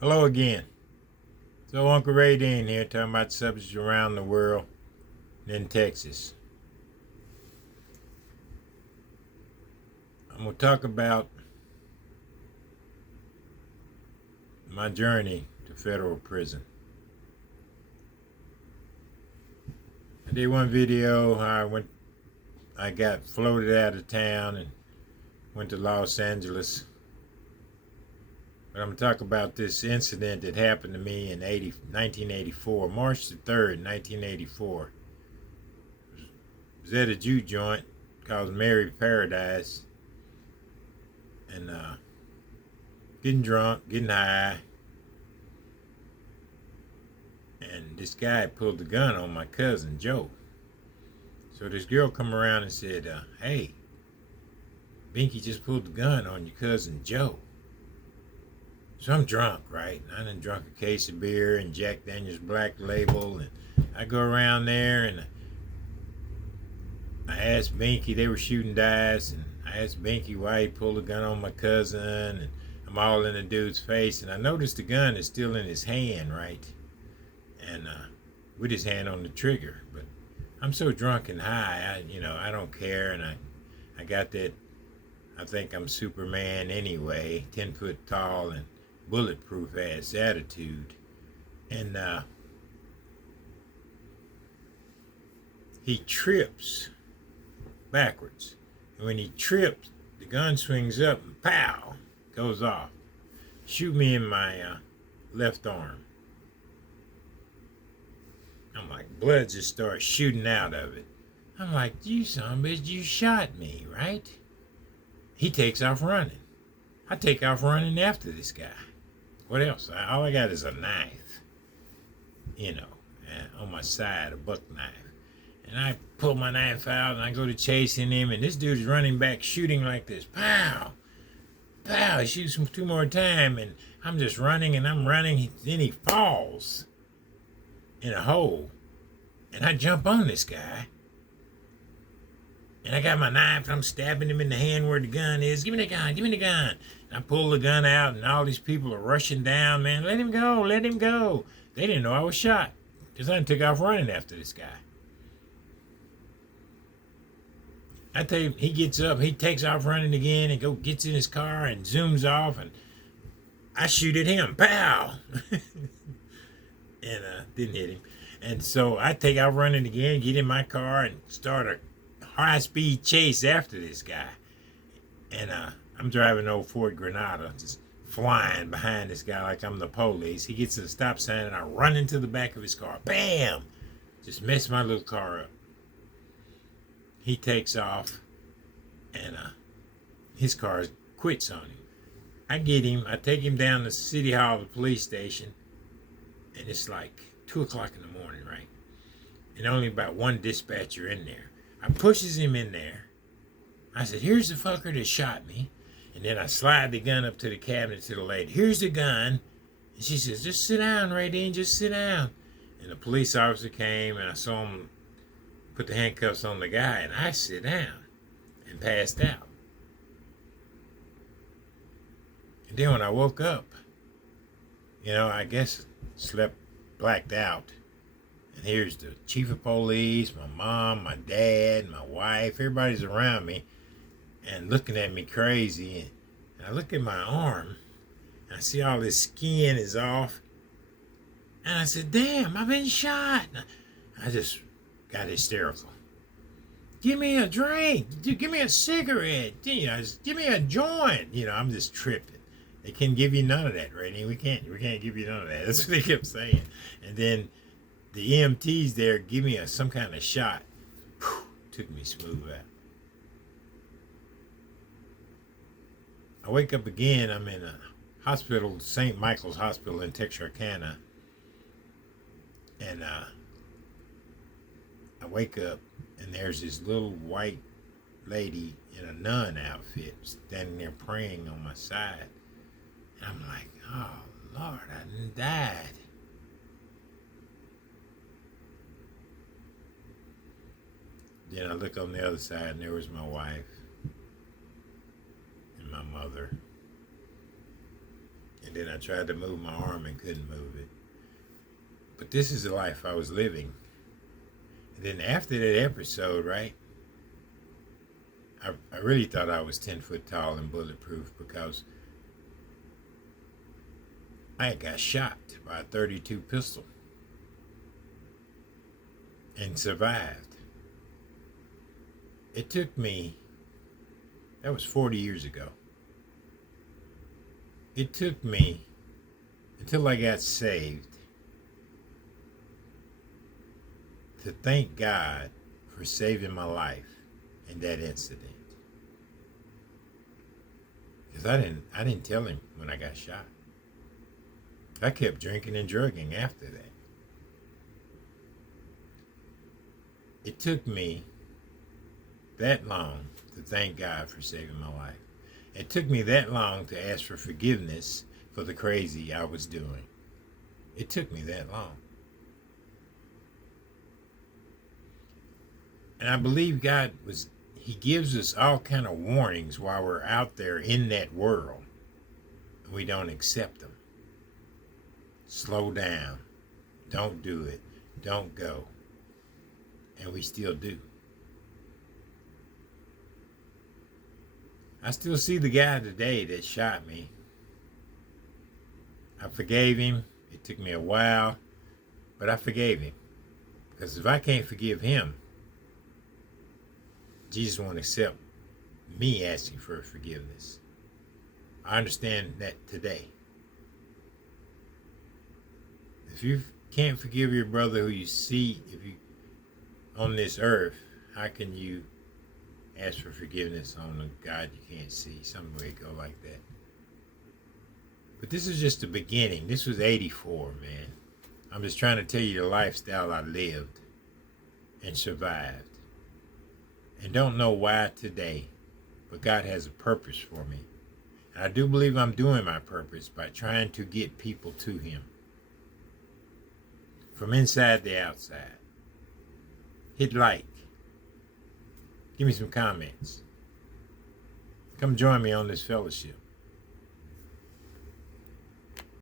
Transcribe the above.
Hello again. So Uncle Ray Dean here talking about subjects around the world in Texas. I'm going to talk about my journey to federal prison. I did one video how I got floated out of town and went to Los Angeles. But I'm going to talk about this incident that happened to me in 1984, March the 3rd, 1984. I was at a juke joint called Mary Paradise and getting drunk, getting high. And this guy pulled the gun on my cousin, Joe. So this girl come around and said, hey, Binky just pulled the gun on your cousin, Joe. So I'm drunk, right? And I done drunk a case of beer and Jack Daniel's Black Label. And I go around there and I asked Binky, they were shooting dice. And I asked Binky why he pulled the gun on my cousin. And I'm all in the dude's face. And I noticed the gun is still in his hand, right? And with his hand on the trigger. But I'm so drunk and high, I don't care. And I got that, I think I'm Superman anyway, 10 foot tall and bulletproof ass attitude. And he trips backwards. And when he trips, the gun swings up and pow, goes off. Shoot me in my left arm. I'm like, blood just starts shooting out of it. I'm like, you son of a bitch, you shot me, right? He takes off running. I take off running after this guy. What else? All I got is a knife, on my side, a buck knife. And I pull my knife out and I go to chasing him, and this dude's running back shooting like this. Pow! Pow! He shoots him two more times, and I'm just running and I'm running. Then he falls in a hole, and I jump on this guy. And I got my knife and I'm stabbing him in the hand where the gun is. Give me the gun, give me the gun. And I pull the gun out and all these people are rushing down, man. Let him go, let him go. They didn't know I was shot because I took off running after this guy. I tell you, he gets up, he takes off running again and gets in his car and zooms off, and I shoot at him. Pow! And didn't hit him. And so I take off running again, get in my car and start a high-speed chase after this guy. And I'm driving old Ford Granada, just flying behind this guy like I'm the police. He gets to the stop sign and I run into the back of his car. Bam! Just mess my little car up. He takes off and his car quits on him. I get him, I take him down to City Hall, the police station, and it's like 2 o'clock in the morning, right? And only about one dispatcher in there. I pushes him in there. I said, here's the fucker that shot me. And then I slide the gun up to the cabinet to the lady. Here's the gun. And she says, just sit down, Ray Dean, just sit down. And the police officer came and I saw him put the handcuffs on the guy, and I sit down and passed out. And then when I woke up, I guess slept blacked out. And here's the chief of police, my mom, my dad, my wife, everybody's around me and looking at me crazy. And I look at my arm and I see all this skin is off. And I said, damn, I've been shot. I just got hysterical. Give me a drink. Give me a cigarette. Give me a joint. I'm just tripping. They can't give you none of that, Randy. We can't give you none of that. That's what they kept saying. And then the EMTs there give me some kind of shot. Whew, took me smooth out. I wake up again. I'm in a hospital, St. Michael's Hospital in Texarkana. And I wake up and there's this little white lady in a nun outfit standing there praying on my side. And I'm like, oh, Lord, I done died. Then I look on the other side and there was my wife and my mother And then I tried to move my arm and couldn't move it. But this is the life I was living. And then after that episode, right, I really thought I was 10 foot tall and bulletproof because I had got shot by a 32 pistol and survived. It took me, that was 40 years ago. It took me until I got saved to thank God for saving my life in that incident. Because I didn't tell him when I got shot. I kept drinking and drugging after that. It took me that long to thank God for saving my life. It took me that long to ask for forgiveness for the crazy I was doing. It took me that long. And I believe God He gives us all kind of warnings while we're out there in that world. And we don't accept them. Slow down. Don't do it. Don't go. And we still do. I still see the guy today that shot me. I forgave him. It took me a while, but I forgave him. Because if I can't forgive him, Jesus won't accept me asking for forgiveness. I understand that today. If you can't forgive your brother who you see on this earth, how can you ask for forgiveness on a God you can't see? Some way go like that. But this is just the beginning. This was 84, man. I'm just trying to tell you the lifestyle I lived and survived. And don't know why today, but God has a purpose for me. And I do believe I'm doing my purpose by trying to get people to Him. From inside to outside. Hit like. Give me some comments. Come join me on this fellowship.